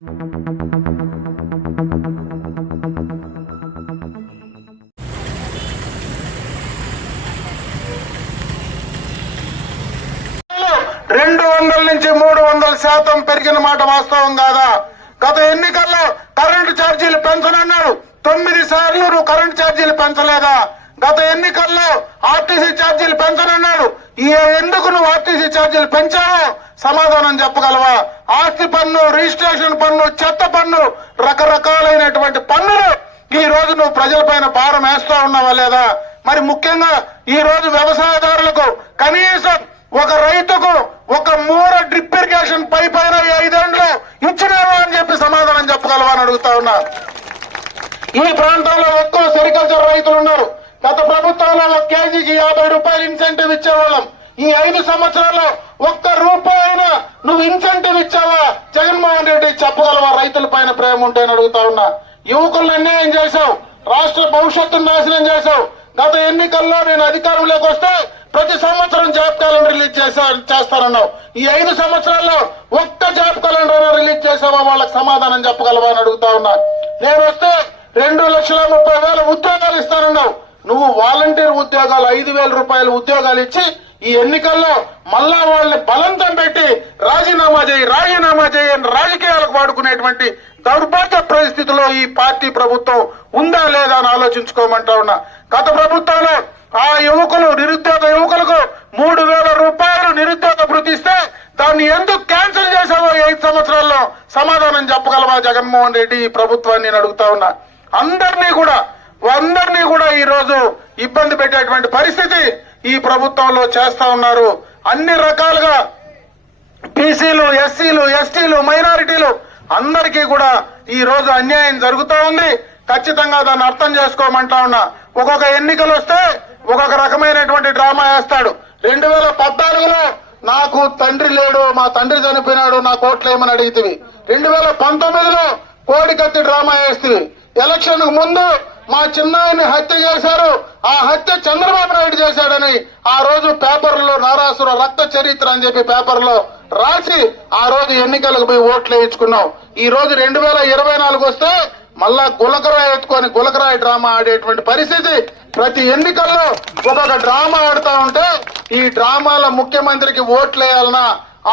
నుంచి 300% పెరిగిన మాట వాస్తవం కాదా? గత ఎన్నికల్లో కరెంటు ఛార్జీలు పెంచనన్నాడు, 9 సార్లు నువ్వు కరెంటు ఛార్జీలు పెంచలేదా? గత ఎన్నికల్లో ఆర్టీసీ ఛార్జీలు పెంచనన్నాడు, ఎందుకు నువ్వు ఆర్టీసీ ఛార్జీలు పెంచావో సమాధానం చెప్పగలవా? ఆస్తి పన్ను, రిజిస్ట్రేషన్ పన్ను, చెత్త పన్ను, రకరకాలైనటువంటి పన్నులు ఈ రోజు నువ్వు ప్రజలపైన భారం వేస్తా ఉన్నావా లేదా? మరి ముఖ్యంగా ఈ రోజు వ్యవసాయదారులకు కనీసం ఒక రైతుకు ఒక మూర డ్రిప్ ఇరిగేషన్ పైప్ అయినా 5 ఏళ్లు ఇచ్చినావా అని చెప్పి సమాధానం చెప్పగలవా అని అడుగుతా ఉన్నా. ఈ ప్రాంతంలో ఎక్కువ సెరికల్చర్ రైతులు ఉన్నారు. గత ప్రభుత్వంలో 1 కేజీకి 50 రూపాయలు ఇన్సెంటివ్ ఇచ్చేవాళ్ళం. ఈ 5 సంవత్సరాల్లో 1 రూపాయి అయినా నువ్వు ఇన్సెంటివ్ ఇచ్చావా? జగన్మోహన్ రెడ్డి చెప్పగలవా? రైతుల పైన ప్రేమ ఉంటే అని అడుగుతా ఉన్నా. యువకులను అన్యాయం చేశావు, రాష్ట్ర భవిష్యత్తును నాశనం చేశావు. గత ఎన్నికల్లో నేను అధికారంలోకి వస్తే ప్రతి సంవత్సరం జాబ్ క్యాలెండర్ రిలీజ్ చేస్తానన్నావు. ఈ 5 సంవత్సరాల్లో 1 జాబ్ క్యాలెండర్ రిలీజ్ చేసావా? వాళ్ళకి సమాధానం చెప్పగలవా అని అడుగుతా ఉన్నా. నేను వస్తే 2,30,000 ఉద్యోగాలు ఇస్తానన్నావు. నువ్వు వాలంటీర్ ఉద్యోగాలు 5,000 రూపాయల ఉద్యోగాలు ఇచ్చి ఈ ఎన్నికల్లో మళ్ళా వాళ్ళని బలంతం పెట్టి రాజీనామా చేయి అని రాజకీయాలకు వాడుకునేటువంటి దౌర్భాగ్య పరిస్థితిలో ఈ పార్టీ ప్రభుత్వం ఉందా లేదా అని ఆలోచించుకోమంటా ఉన్నా. గత ప్రభుత్వంలో ఆ యువకులు, నిరుద్యోగ యువకులకు 3,000 రూపాయలు నిరుద్యోగ భృతి ఇస్తే దాన్ని ఎందుకు క్యాన్సిల్ చేశావో 5 సంవత్సరాల్లో సమాధానం చెప్పగలవా జగన్మోహన్ రెడ్డి ఈ ప్రభుత్వాన్ని అడుగుతా ఉన్నా. అందరినీ కూడా ఈ రోజు ఇబ్బంది పెట్టేటువంటి పరిస్థితి ఈ ప్రభుత్వంలో చేస్తా ఉన్నారు. అన్ని రకాలుగా బీసీలు, ఎస్సీలు, ఎస్టీలు, మైనారిటీలు అందరికీ కూడా ఈ రోజు అన్యాయం జరుగుతూ ఉంది. ఖచ్చితంగా దాన్ని అర్థం చేసుకోమంటా ఉన్నా. ఒక్కొక్క ఎన్నికలు వస్తే ఒక్కొక్క రకమైనటువంటి డ్రామా వేస్తాడు. 2014లో నాకు తండ్రి లేడు, మా తండ్రి చనిపోయినాడు, నాకు ఓట్లేమని అడిగితివి. 2019లో కోడికత్తి డ్రామా వేస్తుంది. ఎలక్షన్ కు ముందు మా చిన్నాయన్ని హత్య చేశారు, ఆ హత్య చంద్రబాబు నాయుడు చేశాడని ఆ రోజు పేపర్లో నారాసుర రక్త చరిత్ర అని చెప్పి పేపర్లో రాసి ఆ రోజు ఎన్నికలకు పోయి ఓట్లు వేయించుకున్నావు. ఈ రోజు 2024 వస్తే మళ్ళా గులకరాయి ఎత్తుకొని గులకరాయి డ్రామా ఆడేటువంటి పరిస్థితి. ప్రతి ఎన్నికల్లో ఒక్కొక్క డ్రామా ఆడుతా ఉంటే ఈ డ్రామాల ముఖ్యమంత్రికి ఓట్లు వేయాలన్నా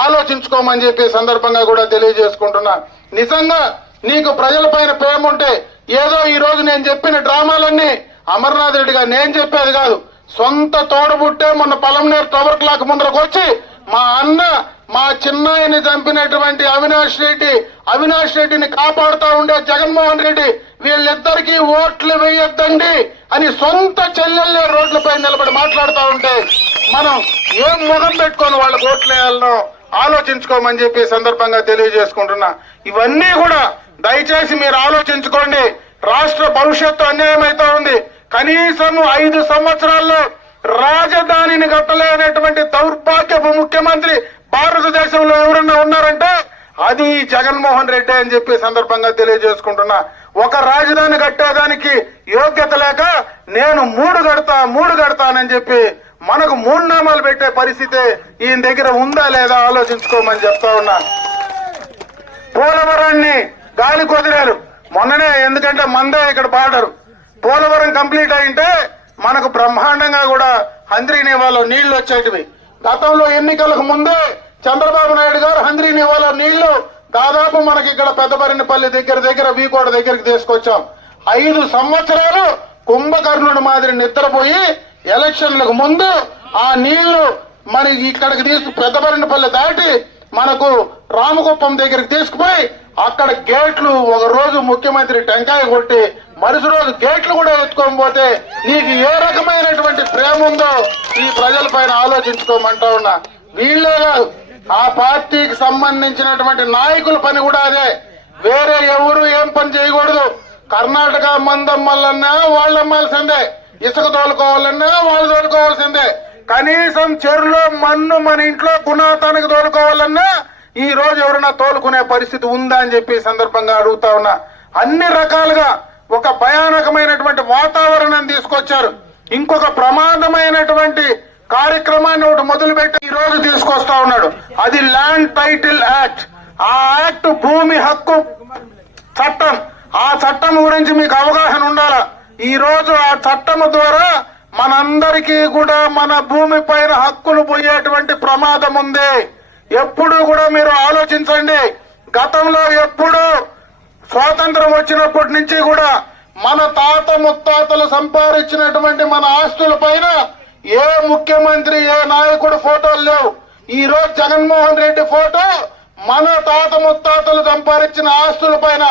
ఆలోచించుకోమని చెప్పి సందర్భంగా కూడా తెలియజేసుకుంటున్నా. నిజంగా నీకు ప్రజలపైన ప్రేమ ఉంటే ఏదో ఈ రోజు నేను చెప్పిన డ్రామాలన్నీ అమర్నాథ్ రెడ్డిగా నేను చెప్పేది కాదు, సొంత తోడబుట్టే మొన్న పలంనేరు టవర్ క్లాక్ ముందరకు వచ్చి మా అన్న, మా చిన్నాయని చంపినటువంటి అవినాష్ రెడ్డిని కాపాడుతా ఉండే జగన్మోహన్ రెడ్డి వీళ్ళిద్దరికీ ఓట్లు వేయొద్దండి అని సొంత చెల్లెళ్ళే రోడ్లపై నిలబడి మాట్లాడుతూ ఉంటే మనం ఏం ముఖం పెట్టుకొని వాళ్ళకి ఓట్లు వేయాలనో ఆలోచించుకోమని చెప్పి సందర్భంగా తెలియజేసుకుంటున్నా. ఇవన్నీ కూడా దయచేసి మీరు ఆలోచించుకోండి. రాష్ట్ర భవిష్యత్తు అన్యాయం అవుతా ఉంది. కనీసం 5 సంవత్సరాల్లో రాజధానిని కట్టలేనటువంటి దౌర్భాగ్యపు ముఖ్యమంత్రి భారతదేశంలో ఎవరన్నా ఉన్నారంటే అది జగన్మోహన్ రెడ్డి అని చెప్పి సందర్భంగా తెలియజేసుకుంటున్నా. ఒక రాజధాని కట్టేదానికి యోగ్యత లేక నేను 3 కడతానని చెప్పి మనకు 3 నామాలు పెట్టే పరిస్థితి ఈయన దగ్గర ఉందా లేదా ఆలోచించుకోమని చెప్తా ఉన్నా. పోలవరాన్ని గాలి కుదిరారు మొన్ననే, ఎందుకంటే మందే ఇక్కడ బార్డర్. పోలవరం కంప్లీట్ అయింటే మనకు బ్రహ్మాండంగా కూడా హంద్రీనేవాలో నీళ్లు వచ్చేటివి. గతంలో ఎన్నికలకు ముందే చంద్రబాబు నాయుడు గారు హంద్రీనేవాలో నీళ్లు దాదాపు మనకి ఇక్కడ పెద్దబరినపల్లి దగ్గర వీకోట దగ్గరికి తీసుకొచ్చాం. 5 సంవత్సరాలు కుంభకర్ణుడి మాదిరి నిద్రపోయి ఎలక్షన్లకు ముందు ఆ నీళ్లు మరి ఇక్కడికి పెద్దబరినపల్లి దాటి మనకు రామకుప్పం దగ్గరికి తీసుకుపోయి అక్కడ గేట్లు ఒక రోజు ముఖ్యమంత్రి టెంకాయ కొట్టి మరుసటి రోజు గేట్లు కూడా ఎత్తుకొని పోతే నీకు ఏ రకమైనటువంటి ప్రేమ ఉందో ఈ ప్రజల పైన ఆలోచించుకోమంటా ఉన్నా. వీళ్లే కాదు, ఆ పార్టీకి సంబంధించినటువంటి నాయకుల పని కూడా అదే. వేరే ఎవరు ఏం పని చేయకూడదు. కర్ణాటక మందమ్మలన్నా వాళ్ళు అమ్మాల్సిందే, ఇసుక తోలుకోవాలన్నా వాళ్ళు తోలుకోవాల్సిందే. కనీసం చెరువులో మన్ను మన ఇంట్లో గుణాతానికి తోలుకోవాలన్నా ఈ రోజు ఎవరైనా తోలుకునే పరిస్థితి ఉందా అని చెప్పి సందర్భంగా అడుగుతా ఉన్నా. అన్ని రకాలుగా ఒక భయానకమైనటువంటి వాతావరణాన్ని తీసుకొచ్చారు. ఇంకొక ప్రమాదమైనటువంటి కార్యక్రమాన్ని ఒకటి మొదలుపెట్టి ఈ రోజు తీసుకొస్తా ఉన్నాడు. అది ల్యాండ్ టైటిల్ యాక్ట్. ఆ యాక్ట్ భూమి హక్కు చట్టం గురించి మీకు అవగాహన ఉండాలా. ఈ రోజు ఆ చట్టం ద్వారా మనందరికీ కూడా మన భూమి పైన హక్కులు పోయేటువంటి ప్రమాదం ఉంది. ఎప్పుడు కూడా మీరు ఆలోచించండి. గతంలో ఎప్పుడు స్వాతంత్రం వచ్చినప్పటి నుంచి కూడా మన తాత ముత్తాతలు సంపాదించినటువంటి మన ఆస్తుల పైన ఏ ముఖ్యమంత్రి ఏ నాయకుడు ఫోటోలు లేవు. ఈ రోజు జగన్మోహన్ రెడ్డి ఫోటో మన తాత ముత్తాతలు సంపాదించిన ఆస్తుల పైన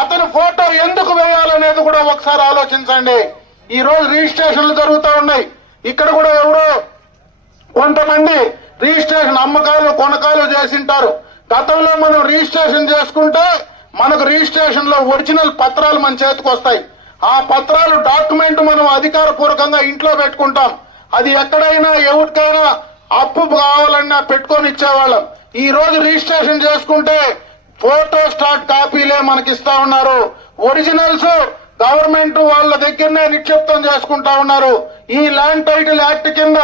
అతని ఫోటో ఎందుకు వేయాలనేది కూడా ఒకసారి ఆలోచించండి. ఈ రోజు రిజిస్ట్రేషన్లు జరుగుతూ ఉన్నాయి. ఇక్కడ కూడా ఎవరో కొంతమంది రిజిస్ట్రేషన్ అమ్మకాలు కొనకాలు చేసింటారు. గతంలో మనం రిజిస్ట్రేషన్ చేసుకుంటే మనకు రిజిస్ట్రేషన్ లో ఒరిజినల్ పత్రాలు మన చేతికి వస్తాయి. ఆ పత్రాలు డాక్యుమెంట్ మనం అధికారపూర్వకంగా ఇంట్లో పెట్టుకుంటాం. అది ఎక్కడైనా ఎవరికైనా అప్పు కావాలన్నా పెట్టుకొని ఇచ్చేవాళ్ళం. ఈ రోజు రిజిస్ట్రేషన్ చేసుకుంటే ఫోటో స్టాట్ కాపీలే మనకి ఇస్తా ఉన్నారు. ఒరిజినల్స్ గవర్నమెంట్ వాళ్ళ దగ్గరనే నిక్షిప్తం చేసుకుంటా ఉన్నారు. ఈ ల్యాండ్ టైటిల్ యాక్ట్ కింద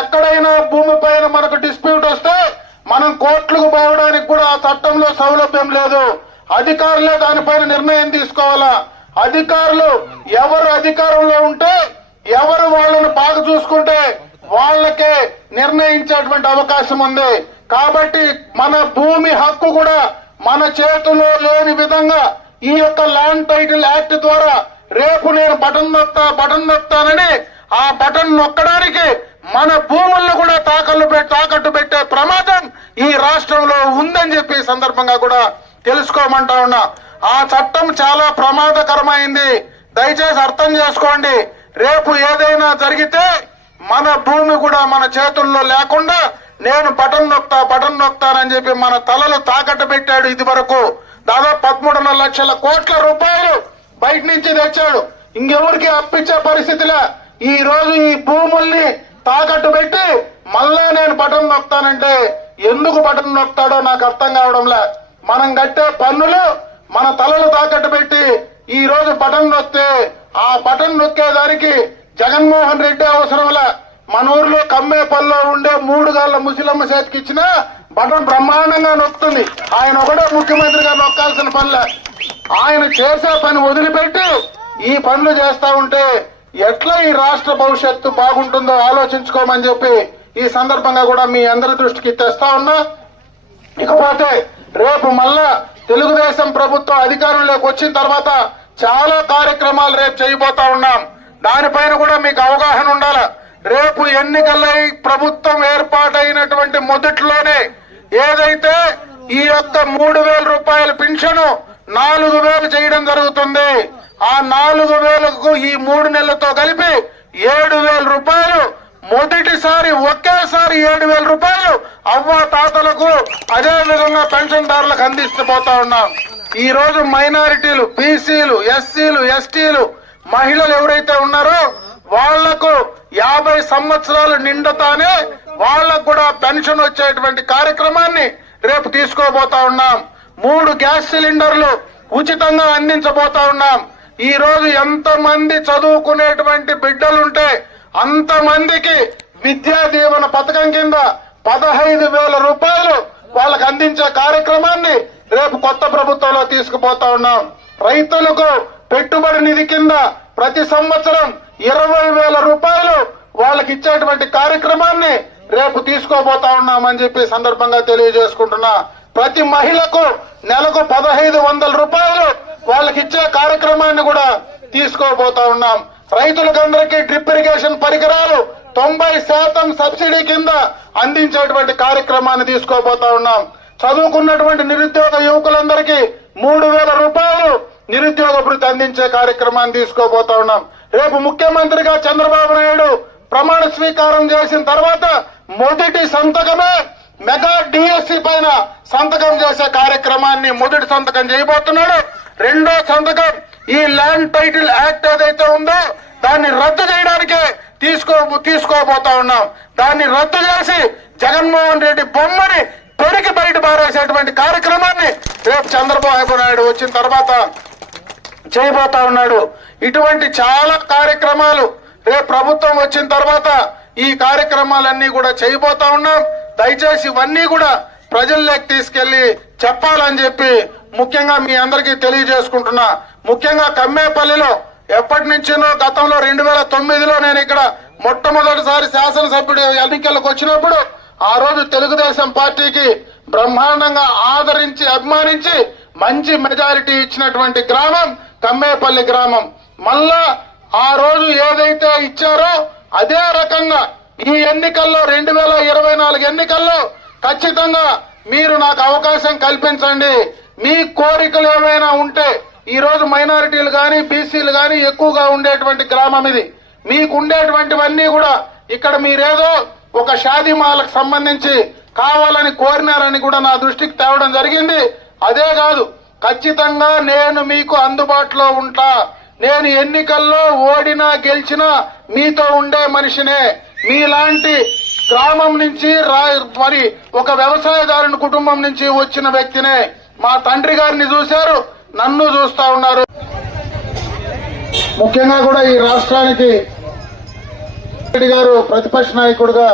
ఎక్కడైనా భూమి పైన మనకు డిస్ప్యూట్ వస్తే మనం కోర్టులకు పోవడానికి కూడా ఆ చట్టంలో సౌలభ్యం లేదు. అధికారులే దానిపైన నిర్ణయం తీసుకోవాలా. అధికారులు ఎవరు అధికారంలో ఉంటే ఎవరు వాళ్ళని బాగా చూసుకుంటే వాళ్ళకే నిర్ణయించేటువంటి అవకాశం ఉంది. కాబట్టి మన భూమి హక్కు కూడా మన చేతిలో లేని విధంగా ఈ యొక్క ల్యాండ్ టైటిల్ యాక్ట్ ద్వారా రేపు నేను బటన్ నొక్తానని ఆ బటన్ నొక్కడానికి మన భూములను కూడా తాకట్టు పెట్టే ప్రమాదం ఈ రాష్ట్రంలో ఉందని చెప్పి సందర్భంగా కూడా తెలుసుకోమంటా ఉన్నా. ఆ చట్టం చాలా ప్రమాదకరమైంది. దయచేసి అర్థం చేసుకోండి. రేపు ఏదైనా జరిగితే మన భూమి కూడా మన చేతుల్లో లేకుండా నేను బటన్ నొక్తానని చెప్పి మన తలలు తాకట్టు పెట్టాడు. ఇది వరకు దాదాపు 13.5 లక్షల కోట్ల రూపాయలు బయట నుంచి తెచ్చాడు. ఇంకెవరికి అప్పించే పరిస్థితిలో ఈ రోజు ఈ భూముల్ని తాకట్టు పెట్టి మళ్ళా నేను బటన్ నొక్తానంటే ఎందుకు బటన్ నొక్తాడో నాకు అర్థం కావడంలే. మనం కట్టే పన్నులు మన తలలు తాకట్టు పెట్టి ఈ రోజు బటన్ నొక్కితే ఆ బటన్ నొక్కేదానికి జగన్మోహన్ రెడ్డి అవసరంలే. మన ఊర్లో కమ్మేపల్లిలో ఉండే 3 గాళ్ళ ముసలమ్మ చేతికి ఇచ్చిన బటన్ బ్రహ్మాండంగా నొక్కుతుంది. ఆయన ఒకటే ముఖ్యమంత్రిగా నొక్కాల్సిన పనిలే. ఆయన చేసే పని వదిలిపెట్టి ఈ పనులు చేస్తా ఉంటే ఎట్లా ఈ రాష్ట్ర భవిష్యత్తు బాగుంటుందో ఆలోచించుకోమని చెప్పి ఈ సందర్భంగా కూడా మీ అందరి దృష్టికి తెస్తా ఉన్నా. ఇకపోతే రేపు మళ్ళా తెలుగుదేశం ప్రభుత్వం అధికారంలోకి వచ్చిన తర్వాత చాలా కార్యక్రమాలు రేపు చేయబోతా ఉన్నాం. దానిపైన కూడా మీకు అవగాహన ఉండాలి. రేపు ఎన్నికలై ప్రభుత్వం ఏర్పాటైనటువంటి మొదట్లోనే ఏదైతే ఈ యొక్క 3,000 రూపాయల పింఛను 4,000 చేయడం జరుగుతుంది. ఆ 4,000కు ఈ 3 నెలలతో కలిపి 7,000 రూపాయలు మొదటిసారి ఒకేసారి 7,000 రూపాయలు అవ్వ తాతలకు అదే విధంగా పెన్షన్దారులకు అందిస్తూ ఉన్నాం. ఈ రోజు మైనారిటీలు, బీసీలు, ఎస్సీలు, ఎస్టీలు, మహిళలు ఎవరైతే ఉన్నారో వాళ్లకు 50 సంవత్సరాలు నిండుతానే వాళ్లకు కూడా పెన్షన్ వచ్చేటువంటి కార్యక్రమాన్ని రేపు తీసుకోబోతా ఉన్నాం. 3 గ్యాస్ సిలిండర్లు ఉచితంగా అందించబోతా ఉన్నాం. ఈ రోజు ఎంతమంది చదువుకునేటువంటి బిడ్డలుంటే అంతమందికి విద్యా దీవెన పథకం కింద 15,000 రూపాయలు వాళ్ళకు అందించే కార్యక్రమాన్ని రేపు కొత్త ప్రభుత్వంలో తీసుకుపోతా ఉన్నాం. రైతులకు పెట్టుబడి నిధి కింద ప్రతి సంవత్సరం 20,000 రూపాయలు వాళ్ళకి ఇచ్చేటువంటి కార్యక్రమాన్ని రేపు తీసుకోబోతా ఉన్నామని చెప్పి సందర్భంగా తెలియజేసుకుంటున్నా. ప్రతి మహిళకు నెలకు 1,500 రూపాయలు వాళ్ళకి ఇచ్చే కార్యక్రమాన్ని కూడా తీసుకోబోతా ఉన్నాం. రైతులకందరికీ డ్రిప్ ఇరిగేషన్ పరికరాలు 90% సబ్సిడీ కింద అందించేటువంటి కార్యక్రమాన్ని తీసుకోబోతా ఉన్నాం. చదువుకున్నటువంటి నిరుద్యోగ యువకులందరికీ 3,000 రూపాయలు నిరుద్యోగ భృతి అందించే కార్యక్రమాన్ని తీసుకోబోతా ఉన్నాం. రేపు ముఖ్యమంత్రిగా చంద్రబాబు నాయుడు ప్రమాణ స్వీకారం చేసిన తర్వాత మొదటి సంతకమే మెగా డిఎస్సి పైన సంతకం చేసే కార్యక్రమాన్ని మొదటి సంతకం చేయబోతున్నాడు. రెండో సంతకం ఈ ల్యాండ్ టైటిల్ యాక్ట్ ఏదైతే ఉందో దాన్ని రద్దు చేయడానికే తీసుకోబోతా ఉన్నాం. దాన్ని రద్దు చేసి జగన్మోహన్ రెడ్డి బొమ్మని పెరికి బయట పారేసేటువంటి కార్యక్రమాన్ని రేపు చంద్రబాబు నాయుడు వచ్చిన తర్వాత చేయబోతా ఉన్నాడు. ఇటువంటి చాలా కార్యక్రమాలు రేపు ప్రభుత్వం వచ్చిన తర్వాత ఈ కార్యక్రమాలన్నీ కూడా చేయబోతా ఉన్నాం. దయచేసి ఇవన్నీ కూడా ప్రజల్లోకి తీసుకెళ్లి చెప్పాలని చెప్పి ముఖ్యంగా మీ అందరికీ తెలియజేసుకుంటున్నా. ముఖ్యంగా కమ్మేపల్లిలో ఎప్పటి నుంచినో గతంలో 2009లో నేను ఇక్కడ మొట్టమొదటిసారి శాసనసభ్యుడు ఎన్నికలకు వచ్చినప్పుడు ఆ రోజు తెలుగుదేశం పార్టీకి బ్రహ్మాండంగా ఆదరించి అభిమానించి మంచి మెజారిటీ ఇచ్చినటువంటి గ్రామం కమ్మేపల్లి గ్రామం. మళ్ళా ఆ రోజు ఏదైతే ఇచ్చారో అదే రకంగా ఈ ఎన్నికల్లో 2024 ఎన్నికల్లో ఖచ్చితంగా మీరు నాకు అవకాశం కల్పించండి. మీ కోరికలు ఏమైనా ఉంటే, ఈ రోజు మైనారిటీలు గాని బీసీలు గాని ఎక్కువగా ఉండేటువంటి గ్రామం ఇది. మీకు ఉండేటువంటివన్నీ కూడా ఇక్కడ మీరేదో ఒక షాదీమాలకు సంబంధించి కావాలని కోరినారని కూడా నా దృష్టికి తేవడం జరిగింది. అదే కాదు, ఖచ్చితంగా నేను మీకు అందుబాటులో ఉంటా. నేను ఎన్నికల్లో ఓడినా గెలిచినా మీతో ఉండే మనిషినే. మీలాంటి గ్రామం నుంచి మరి ఒక వ్యవసాయదారుని కుటుంబం నుంచి వచ్చిన వ్యక్తినే. మా తండ్రి గారిని చూశారు, నన్ను చూస్తా ఉన్నారు. ముఖ్యంగా కూడా ఈ రాష్ట్రానికి రెడ్డి గారు ప్రతిపక్ష నాయకుడిగా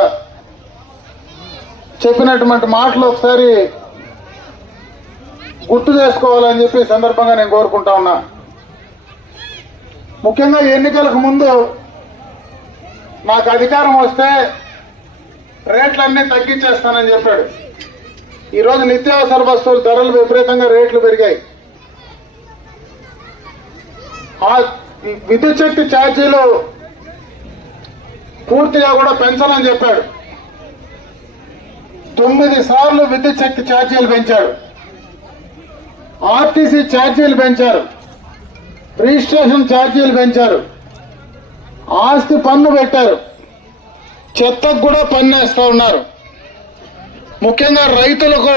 చెప్పినటువంటి మాటలు ఒకసారి గుర్తు చేసుకోవాలని చెప్పి సందర్భంగా నేను కోరుకుంటా ఉన్నా. ముఖ్యంగా ఎన్నికలకు ముందు నాకు అధికారం వస్తే రేట్లన్నీ తగ్గించేస్తానని చెప్పాడు. ఈరోజు నిత్యావసర వస్తువుల ధరలు విపరీతంగా రేట్లు పెరిగాయి. ఆ విద్యుత్ శక్తి ఛార్జీలు పూర్తిగా కూడా పెంచాలని చెప్పాడు. 9 సార్లు విద్యుత్ శక్తి ఛార్జీలు పెంచాడు. ఆర్టీసీ ఛార్జీలు పెంచారు, రిజిస్ట్రేషన్ ఛార్జీలు పెంచారు, ఆస్తి పన్ను పెట్టారు, చెత్తకు కూడా పన్నేస్తా ఉన్నారు. ముఖ్యంగా రైతులకు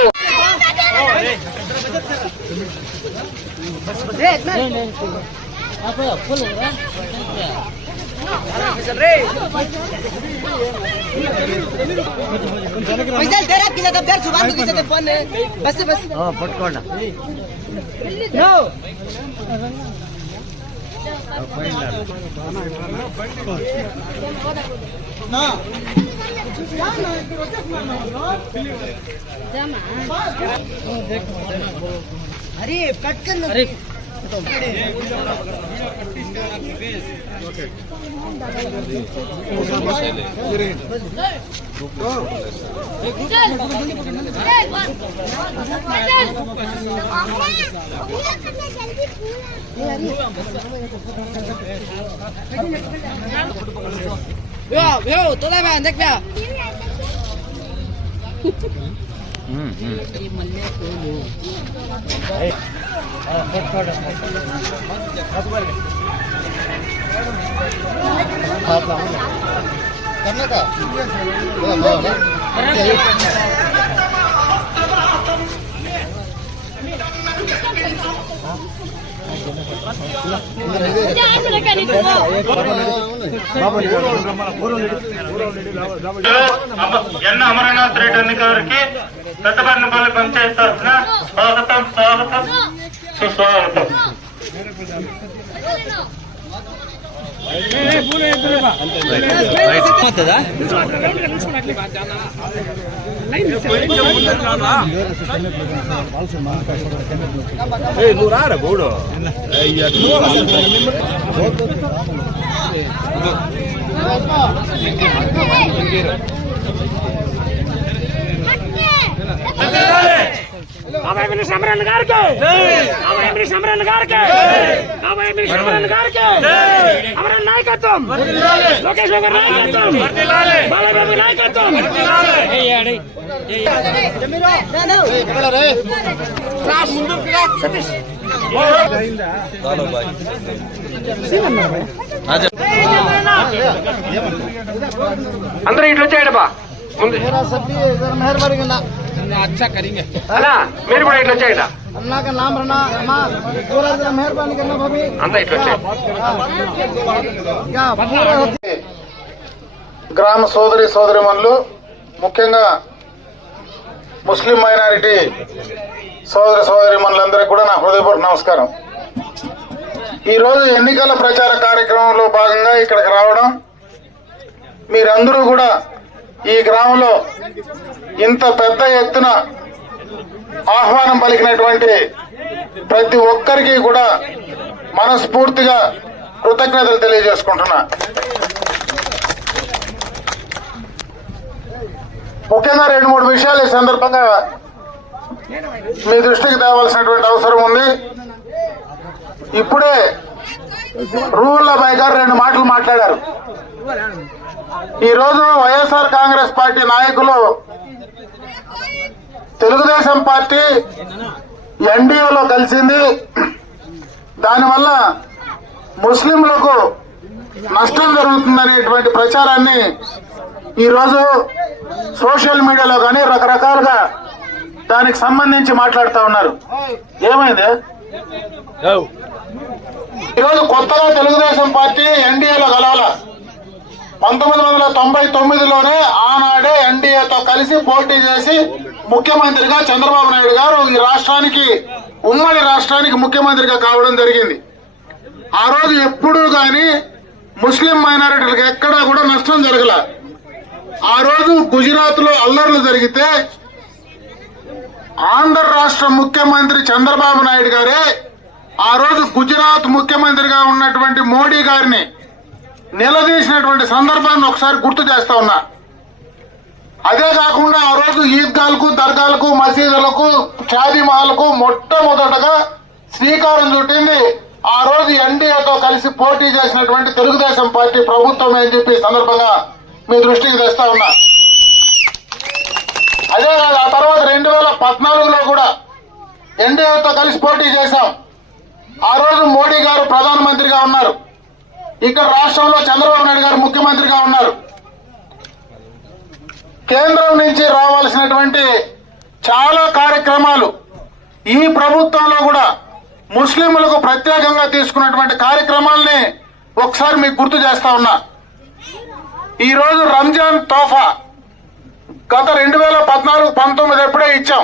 अरे पटकन अरे तोला मैं देख मैं करना था ఎన్న అమరనాథ్ రెడ్డి అన్ని గారికి పెద్దపట్నపల్లి పంచాయతీ తరఫున స్వాగతం స్వాగతం సుస్వాగతం. నువ్వు రారా గూడు సమరన్ గారికి సమరన్ గారికి సమరన్ గారికి అమరన్ నాయకత్వం, లోకేష్ గారి నాయకత్వం, బాలబాబు నాయకత్వం. అందరూ ఇట్లా వచ్చాడు బా ముందు अच्छा करेंगे అలా మీరు కూడా ఇట్లా వచ్చాయట अल्लाह का नाम रहना पूरा मेहरबानी करना भाभी అంతా ఇట్లా వచ్చాయి. గ్రామ సోదరిమణులు, ముఖ్యంగా ముస్లిం మైనారిటీ సోదరిమణులందరికీ కూడా నా హృదయపూర్వక నమస్కారం. ఈరోజు ఎన్నికల ప్రచార కార్యక్రమంలో భాగంగా ఇక్కడికి రావడం, మీరందరూ కూడా ఈ గ్రామంలో ఇంత పెద్ద ఎత్తున ఆహ్వానం పలికినటువంటి ప్రతి ఒక్కరికి కూడా మనస్ఫూర్తిగా కృతజ్ఞతలు తెలియజేసుకుంటున్నా. ముఖ్యంగా 2-3 విషయాలు ఈ సందర్భంగా మీ దృష్టికి తేవాల్సినటువంటి అవసరం ఉంది. ఇప్పుడే రూహుల్లాభాయ్ గారు 2 మాటలు మాట్లాడారు. ఈరోజు వైఎస్ఆర్ కాంగ్రెస్ పార్టీ నాయకులు తెలుగుదేశం పార్టీ ఎన్డీఏలో కలిసింది, దానివల్ల ముస్లింలకు నష్టం జరుగుతుందనేటువంటి ప్రచారాన్ని ఈరోజు సోషల్ మీడియాలో కానీ రకరకాలుగా దానికి సంబంధించి మాట్లాడుతూ ఉన్నారు. ఏమైంది? ఈరోజు కొత్తగా తెలుగుదేశం పార్టీ ఎన్డీఏలో కలవాల. 1999లోనే ఆనాడే ఎన్డీఏతో కలిసి పోటీ చేసి ముఖ్యమంత్రిగా చంద్రబాబు నాయుడు గారు ఈ రాష్ట్రానికి, ఉమ్మడి రాష్ట్రానికి ముఖ్యమంత్రిగా కావడం జరిగింది. ఆ రోజు ఎప్పుడూ గాని ముస్లిం మైనారిటీలకు ఎక్కడా కూడా నష్టం జరగల. ఆ రోజు గుజరాత్ లో అల్లర్లు జరిగితే ఆంధ్ర రాష్ట్ర ముఖ్యమంత్రి చంద్రబాబు నాయుడు గారే ఆ రోజు గుజరాత్ ముఖ్యమంత్రిగా ఉన్నటువంటి మోడీ గారిని నిలదీసినటువంటి సందర్భాన్ని ఒకసారి గుర్తు చేస్తా ఉన్నా. అదే కాకుండా ఆ రోజు ఈద్గాలకు, దర్గాలకు, మసీదులకు, షాదీమహల్కు మొట్టమొదటగా శ్రీకారం చుట్టింది ఆ రోజు ఎన్డీఏతో కలిసి పోటీ చేసినటువంటి తెలుగుదేశం పార్టీ ప్రభుత్వం అని చెప్పి సందర్భంగా మీ దృష్టికి తెస్తా ఉన్నా. అదే కాదు, ఆ తర్వాత 2014లో కూడా ఎన్డీఏతో కలిసి పోటీ చేశాం. ఆ రోజు మోడీ గారు ప్రధానమంత్రిగా ఉన్నారు, ఇక్కడ రాష్ట్రంలో చంద్రబాబు నాయుడు గారు ముఖ్యమంత్రిగా ఉన్నారు. కేంద్రం నుంచి రావాల్సినటువంటి చాలా కార్యక్రమాలు ఈ ప్రభుత్వంలో కూడా ముస్లింలకు ప్రత్యేకంగా తీసుకున్నటువంటి కార్యక్రమాల్ని ఒకసారి మీకు గుర్తు చేస్తా ఉన్నా. ఈ రోజు రంజాన్ తోఫా గత 2014-19 ఎప్పుడే ఇచ్చాం.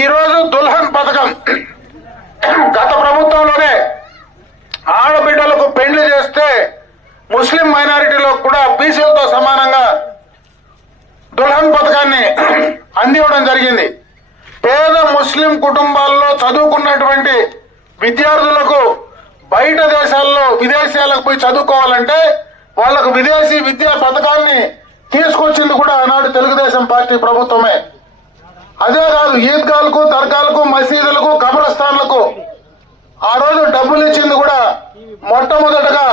ఈ రోజు దుల్హన్ పథకం గత ప్రభుత్వంలోనే ఆడబిడ్డలకు పెళ్లి చేస్తే ముస్లిం మైనారిటీలో కూడా బీసీలతో సమానంగా దుల్హన్ పథకాన్ని అందివ్వడం జరిగింది. పేద ముస్లిం కుటుంబాల్లో చదువుకున్నటువంటి విద్యార్థులకు బయట దేశాల్లో విదేశాలకు పోయి చదువుకోవాలంటే వాళ్లకు విదేశీ విద్యా పథకాన్ని తీసుకొచ్చింది కూడా ఆనాడు తెలుగుదేశం పార్టీ ప్రభుత్వమే. అదే కాదు, ఈద్గాలకు, దర్గాలకు, మసీదులకు, కబ్రస్థాన్లకు ఆ రోజు డబ్బులు ఇచ్చింది కూడా మొట్టమొదటగా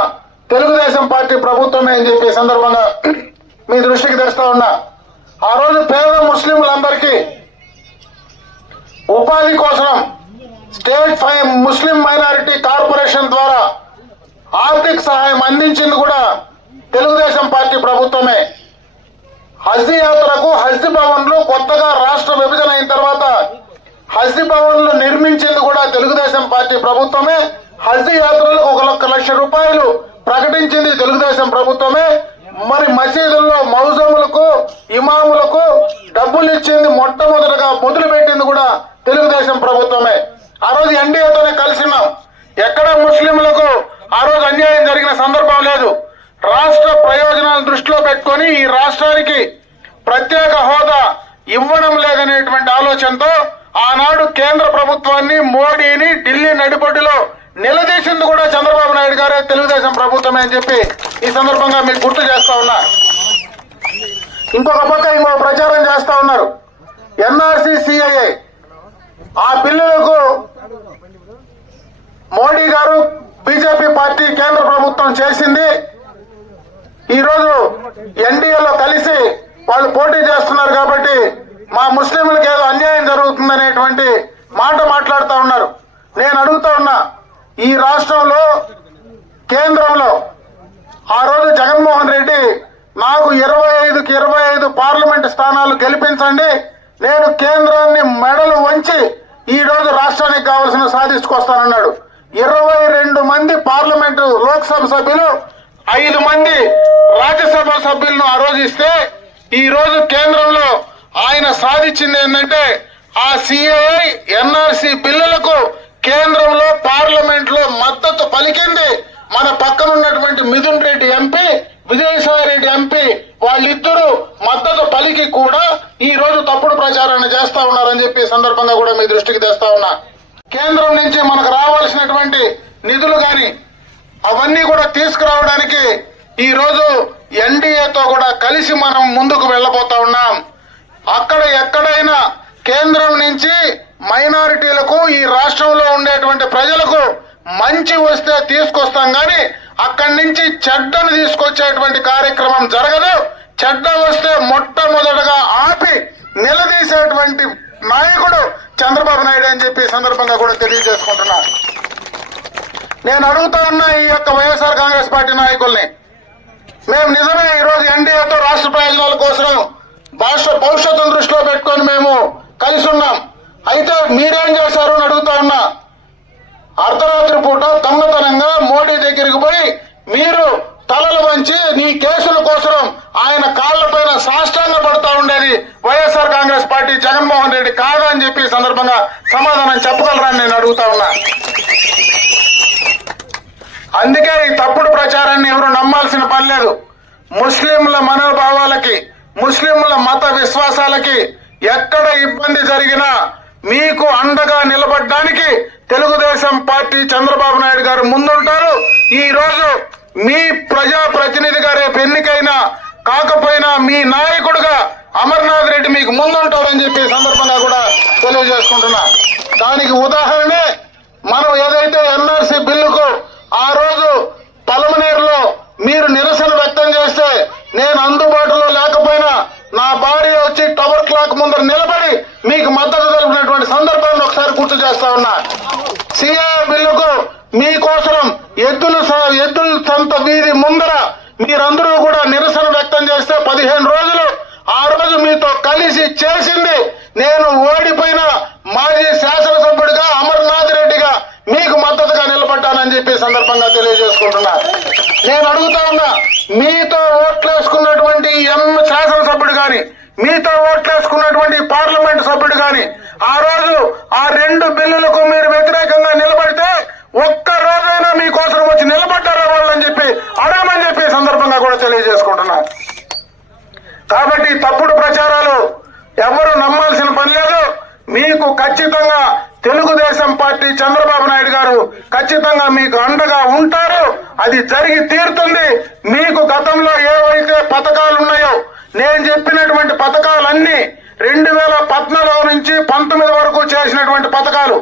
తెలుగుదేశం పార్టీ ప్రభుత్వమే అని చెప్పి సందర్భంగా మీ దృష్టికి తెస్తా ఉన్నా. ఆ రోజు పేద ముస్లింలందరికీ ఉపాధి కోసం స్టేట్ ముస్లిం మైనారిటీ కార్పొరేషన్ ద్వారా ఆర్థిక సహాయం అందించింది కూడా తెలుగుదేశం పార్టీ ప్రభుత్వమే. హజ్ యాత్రకు హజ్ భవన్లు కొత్తగా రాష్ట్ర విభజన అయిన తర్వాత హజ్ భవన్లు నిర్మించింది కూడా తెలుగుదేశం పార్టీ ప్రభుత్వమే. హజ్ యాత్రలకు 1 లక్ష రూపాయలు ప్రకటించింది తెలుగుదేశం ప్రభుత్వమే. మరి మసీదుల్లో మౌజములకు, ఇమాములకు డబ్బులు ఇచ్చింది మొట్టమొదటిగా మొదలు పెట్టింది కూడా తెలుగుదేశం ప్రభుత్వమే. ఆ రోజు ఎన్డీఏతోనే కలిసిన్నాం. ఎక్కడ ముస్లింలకు ఆ రోజు అన్యాయం జరిగిన సందర్భం లేదు. రాష్ట్ర ప్రయోజనాలను దృష్టిలో పెట్టుకొని ఈ రాష్ట్రానికి ప్రత్యేక హోదా ఇవ్వడం లేదనేటువంటి ఆలోచనతో ఆనాడు కేంద్ర ప్రభుత్వాన్ని, మోడీని ఢిల్లీ నడిబొడ్డులో నిలదీసింది కూడా చంద్రబాబు నాయుడు గారే, తెలుగుదేశం ప్రభుత్వమే అని చెప్పి ఈ సందర్భంగా మీకు గుర్తు చేస్తా ఉన్నా. ఇంకొక పక్క ఇంకో ప్రచారం చేస్తా ఉన్నారు. ఎన్ఆర్సీ, సిఐఐ ఆ బిల్లులకు మోడీ గారు, బీజేపీ పార్టీ, కేంద్ర ప్రభుత్వం చేసింది. ఈరోజు ఎన్డీఏలో కలిసి వాళ్ళు పోటీ చేస్తున్నారు కాబట్టి మా ముస్లింలకు ఏదో అన్యాయం జరుగుతుందనేటువంటి మాట మాట్లాడుతూ ఉన్నారు. నేను అడుగుతా ఉన్నా, ఈ రాష్ట్రంలో కేంద్రంలో ఆ రోజు జగన్మోహన్ రెడ్డి నాకు 25కి 25 పార్లమెంట్ స్థానాలు గెలిపించండి, నేను కేంద్రాన్ని మెడలు వంచి ఈ రోజు రాష్ట్రానికి కావాల్సిన సాధించుకొస్తానన్నాడు. 22 మంది పార్లమెంటు లోక్సభ సభ్యులు, 5 మంది రాజ్యసభ సభ్యులను ఆ రోజు ఇస్తే ఈ రోజు కేంద్రంలో ఆయన సాధించింది ఏంటంటే ఆ సిఐఐ, ఎన్ఆర్సీ బిల్లులకు కేంద్రంలో పార్లమెంట్ లో మద్దతు పలికింది మన పక్కన ఉన్నటువంటి మిథున్ రెడ్డి ఎంపీ, విజయసాయి రెడ్డి ఎంపీ. వాళ్ళిద్దరూ మద్దతు పలికి కూడా ఈ రోజు తప్పుడు ప్రచారాన్ని చేస్తా ఉన్నారని చెప్పి సందర్భంగా కూడా మీ దృష్టికి తెస్తా ఉన్నా. కేంద్రం నుంచి మనకు రావాల్సినటువంటి నిధులు గాని అవన్నీ కూడా తీసుకురావడానికి ఈ రోజు ఎన్డీఏతో కూడా కలిసి మనం ముందుకు వెళ్ళబోతా ఉన్నాం. అక్కడ ఎక్కడైనా కేంద్రం నుంచి మైనారిటీలకు ఈ రాష్ట్రంలో ఉండేటువంటి ప్రజలకు మంచి వస్తే తీసుకొస్తాం గాని అక్కడి నుంచి చెడ్డను తీసుకొచ్చేటువంటి కార్యక్రమం జరగదు. చెడ్డ వస్తే మొట్టమొదటగా ఆపి నిలదీసేటువంటి నాయకుడు చంద్రబాబు నాయుడు అని చెప్పి సందర్భంగా కూడా తెలియజేసుకుంటున్నా. నేను అడుగుతా ఉన్నా ఈ యొక్క వైఎస్ఆర్ కాంగ్రెస్ పార్టీ నాయకుల్ని, మేము నిజమే ఈరోజు ఎన్డీఏతో రాష్ట్ర ప్రయోజనాల కోసం భవిష్యత్తును దృష్టిలో పెట్టుకొని మేము కలిసి ఉన్నాం. అయితే మీరేం చేశారు అని అడుగుతా ఉన్నా. అర్ధరాత్రి పూట దొంగతనంగా మోడీ దగ్గరికి పోయి మీరు తలలు వంచి నీ కేసుల కోసం ఆయన కాళ్లపైన సాష్టాంగ పడుతూ ఉండేది వైఎస్ఆర్ కాంగ్రెస్ పార్టీ జగన్మోహన్ రెడ్డి కాదా అని చెప్పి సందర్భంగా సమాధానం చెప్పగలరని నేను అడుగుతా ఉన్నా. అందుకే ఈ తప్పుడు ప్రచారాన్ని ఎవరు నమ్మాల్సిన పని లేదు. ముస్లింల మనోభావాలకి, ముస్లింల మత విశ్వాసాలకి ఎక్కడ ఇబ్బంది జరిగినా మీకు అండగా నిలబడడానికి తెలుగుదేశం పార్టీ చంద్రబాబు నాయుడు గారు ముందుంటారు. ఈ రోజు మీ ప్రజాప్రతినిధిగా రేపు ఎన్నికైనా కాకపోయినా మీ నాయకుడుగా అమర్నాథ్ రెడ్డి మీకు ముందుంటారని చెప్పి సందర్భంగా కూడా తెలియజేసుకుంటున్నా. దానికి ఉదాహరణే మనం ఏదైతే ఎన్ఆర్సీ బిల్లుకు ఆ రోజు పలమనేరులో మీరు నిరసన వ్యక్తం చేస్తే నేను అందుబాటులో లేకపోయినా నా భార్య వచ్చి టవర్ క్లాక్ ముందర నిలబడి మీకు మద్దతు తెలిపినటువంటి సందర్భాన్ని ఒకసారి గుర్తు చేస్తా ఉన్నా. సిఏఏ బిల్లుకు మీకోసం ఎద్దుల సంత వీధి ముందర మీరందరూ కూడా నిరసన వ్యక్తం చేస్తే 15 రోజులు ఆ రోజు మీతో కలిసి చేసింది నేను ఓడిపోయిన మాజీ శాసనసభ్యుడిగా అమర్నాథ్ రెడ్డిగా మీకు మద్దతుగా నిలబడ్డానని చెప్పి సందర్భంగా తెలియజేసుకుంటున్నా. నేను అడుగుతా ఉన్నా, మీతో ఓట్లేసుకున్నటువంటి శాసనసభ్యుడు గాని మీతో ఓట్లేసుకున్నటువంటి పార్లమెంట్ సభ్యుడు గాని ఆ రోజు ఆ 2 బిల్లులకు మీరు వ్యతిరేకంగా నిలబడితే ఒక్క రోజైనా మీకోసం వచ్చి నిలబడ్డారా వాళ్ళని చెప్పి అడగమని చెప్పి సందర్భంగా కూడా తెలియజేసుకుంటున్నా. కాబట్టి తప్పుడు ప్రచారాలు ఎవరు నమ్మాల్సిన పని లేదు. మీకు ఖచ్చితంగా తెలుగుదేశం పార్టీ చంద్రబాబు నాయుడు గారు ఖచ్చితంగా మీకు అండగా ఉంటారు. అది జరిగి తీరుతుంది. మీకు గతంలో ఏవైతే పథకాలు ఉన్నాయో నేను చెప్పినటువంటి పథకాలన్నీ 2014 నుంచి 19 వరకు చేసినటువంటి పథకాలు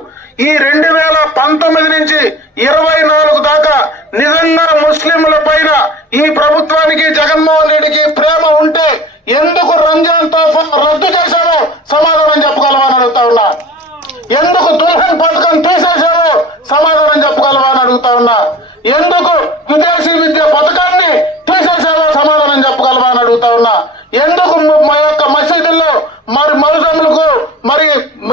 ఈ 2019 నుంచి 24 దాకా నిజంగా ముస్లింల పైన ఈ ప్రభుత్వానికి జగన్మోహన్ రెడ్డికి ప్రేమ ఉంటే ఎందుకు రంజాన్ తోఫా రద్దు చేశారో సమాధానం చెప్పగలవని అడుగుతా ఉన్నా. ఎందుకు దుల్హన్ పథకం తీసేశారో సమాధానం చెప్పగలవా అని అడుగుతా ఉన్నా. ఎందుకు విదేశీ విద్య పథకాన్ని తీసేశారో సమాధానం చెప్పగలవా అని అడుగుతా ఉన్నా. ఎందుకు మా యొక్క మసీదుల్లో మరి మౌజములకు మరి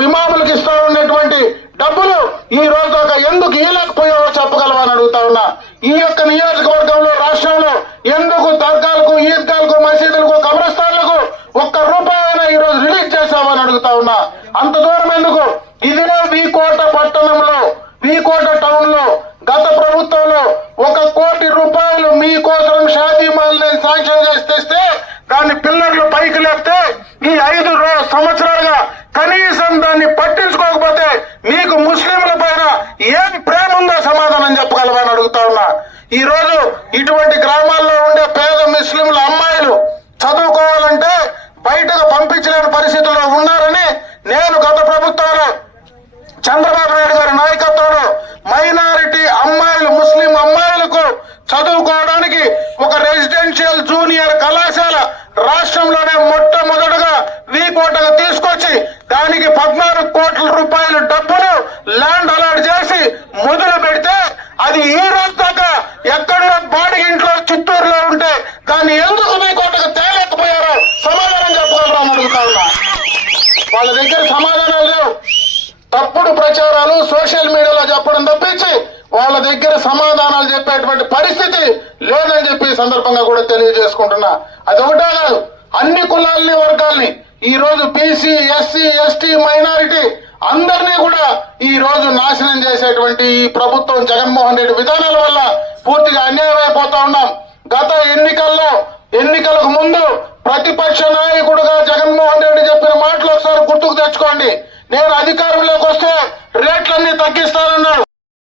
ఇమాములకు ఇస్తా ఉన్నటువంటి డబ్బులు ఈ రోజు దాకా ఎందుకు ఇవ్వలేకపోయావో చెప్పగలవా అని అడుగుతా ఉన్నా. ఈ యొక్క నియోజకవర్గంలో రాష్ట్రంలో ఎందుకు దర్గాలకు, ఈద్గాలకు, మసీదులకు, కబ్రస్థాన్లకు ₹1 ఈ రోజు రిలీజ్ చేశావని అడుగుతా ఉన్నా. అంత దూరం ఎందుకు? ఇదే వీకోట పట్టణంలో, వీకోట టౌన్ లో గత ప్రభుత్వంలో ₹1 కోటి మీకోసం షాదీ మాల్ శాంక్షన్ చేసి తెస్తే దాన్ని పిల్లర్లు పైకి లేపితే ఈ 5 సంవత్సరాలుగా కనీసం దాన్ని పట్టించుకోకపోతే మీకు ముస్లింల పైన ఏం ప్రేమ ఉందో సమాధానం చెప్పగలవని అడుగుతా ఉన్నా. ఈ రోజు ఇటువంటి గ్రామాల్లో ఉండే పేద ముస్లింల అమ్మాయిలు చదువుకోవాలంటే బయటకు పంపించలేని పరిస్థితుల్లో ఉన్నారని నేను గత ప్రభుత్వంలో చంద్రబాబు నాయుడు గారి నాయకత్వంలో మైనారిటీ అమ్మాయిలు, ముస్లిం అమ్మాయిలకు చదువుకోవడానికి ఒక రెసిడెన్షియల్ జూనియర్ కళాశాల రాష్ట్రంలోనే మొట్టమొదటగా వీకోటగా తీసుకొచ్చి దానికి 14 కోట్ల డబ్బులు ల్యాండ్ అలాట్ చేసి మొదలు పెడితే అది ఈ రోజు దాకా ఎక్కడో బాడీ ఇంట్లో చిత్తూరులో ఉంటే దాన్ని ఎందుకు వీకోటగా తేలేకపోయారో సమాధానం చెప్పగలరా అని అడుగుతా ఉన్నా. వాళ్ళ దగ్గర సమాధానాలు లేవు. తప్పుడు ప్రచారాలు సోషల్ మీడియాలో చెప్పడం తప్పించి వాళ్ళ దగ్గర సమాధానాలు చెప్పేటువంటి పరిస్థితి లేదని చెప్పి సందర్భంగా కూడా తెలియజేసుకుంటున్నా. అది ఒకటే కాదు, అన్ని కులాలని, వర్గాల్ని ఈ రోజు బీసీ, ఎస్సీ, ఎస్టీ, మైనారిటీ అందరినీ కూడా ఈ రోజు నాశనం చేసేటువంటి ఈ ప్రభుత్వం జగన్మోహన్ రెడ్డి విధానాల వల్ల పూర్తిగా అన్యాయం అయిపోతా ఉన్నాం. గత ఎన్నికలకు ముందు ప్రతిపక్ష నాయకుడుగా జగన్మోహన్ రెడ్డి చెప్పిన మాటలు ఒకసారి గుర్తుకు తెచ్చుకోండి. నేను అధికారంలోకి వస్తే రేట్లన్నీ తగ్గిస్తా